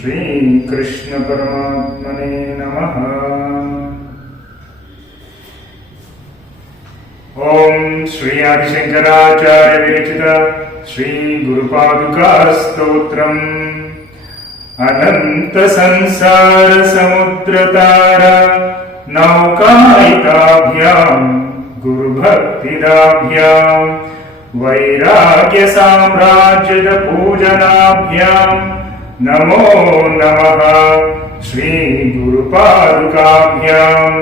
श्रीकृष्णपरमात्मने नमः। ॐ श्री आदिशङ्कराचार्य विरचित श्रीगुरुपादुकास्तोत्रम्। अनन्तसंसारसमुद्रतार नौकायिकाभ्याम् गुरुभक्तिदाभ्याम् वैराग्यसाम्राज्यपूजनाभ्याम् नमो नमः श्रीगुरुपादुकाभ्याम्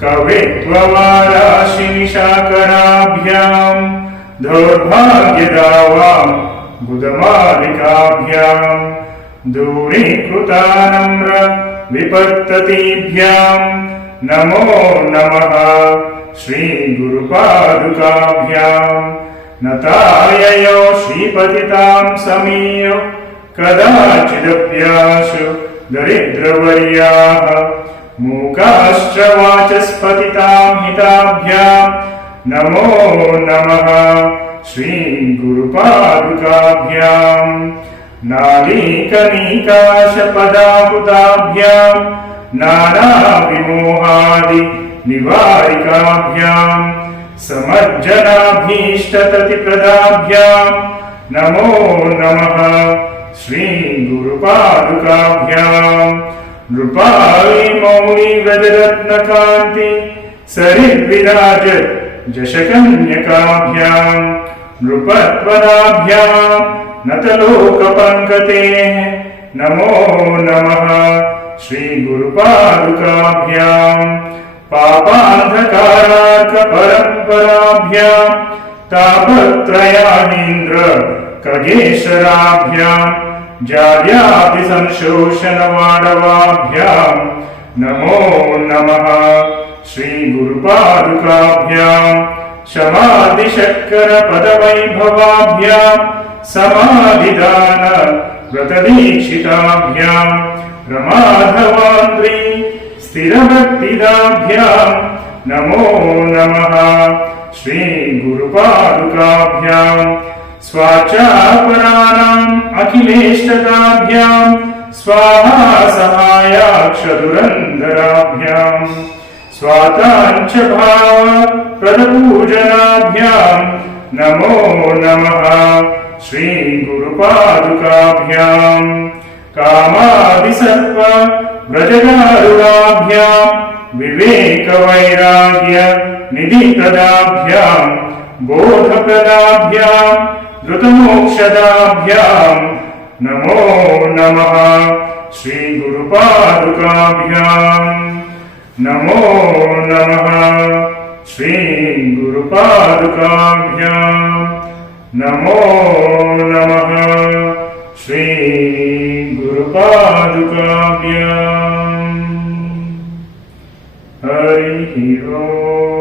कवित्ववाराशिनिशाकराभ्याम् दौर्भाग्यदावाम् बुधमालिकाभ्याम् दूरीकृतानम्र विपत्ततीभ्याम् नमो नमः श्रीगुरुपादुकाभ्याम् नताययो श्रीपतिताम् समीय कदाचिदप्याशु दरिद्रवर्याः मूकाश्च वाचस्पतिताम् हिताभ्याम् नमो नमः श्रीगुरुपादुकाभ्याम् नालीकनीकाशपदाहुताभ्याम् नानाविमोहादि निवारिकाभ्याम् समज्जनाभीष्टततिप्रदाभ्याम् नमो नमः श्रीगुरुपादुकाभ्याम् नृपाली मौली व्रजरत्नकान्ति सरिद्विराज जशकन्यकाभ्याम् नृपत्वदाभ्याम् नतलोकपङ्कतेः नमो नमः श्रीगुरुपादुकाभ्याम् पापान्धकारार्कपरम्पराभ्याम् तापत्रयानीन्द्र जाड्यादिसंशोषणवाडवाभ्याम् नमो नमः श्रीगुरुपादुकाभ्याम् शमादिशक्करपदवैभवाभ्याम् समाधिदान व्रतदीक्षिताभ्याम् रमाधवान्द्री स्थिरभक्तिदाभ्याम् नमो नमः श्रीगुरुपादुकाभ्याम् स्वाचापराणाम् अखिलेष्टदाभ्याम् स्वाहा सहायाक्षदुरन्दराभ्याम् स्वाताञ्च भाव प्रदपूजनाभ्याम् नमो नमः श्रीगुरुपादुकाभ्याम् कामादिसत्त्व व्रजगारुणाभ्याम् विवेकवैराग्य निधिप्रदाभ्याम् बोधप्रदाभ्याम् धृतमोक्षदाभ्याम् नमो नमः। श्रीगुरुपादुकाभ्याम् नमो नमः। श्रीगुरुपादुकाभ्याम् नमो नमः। श्रीगुरुपादुकाभ्याम् हरिः ओम्।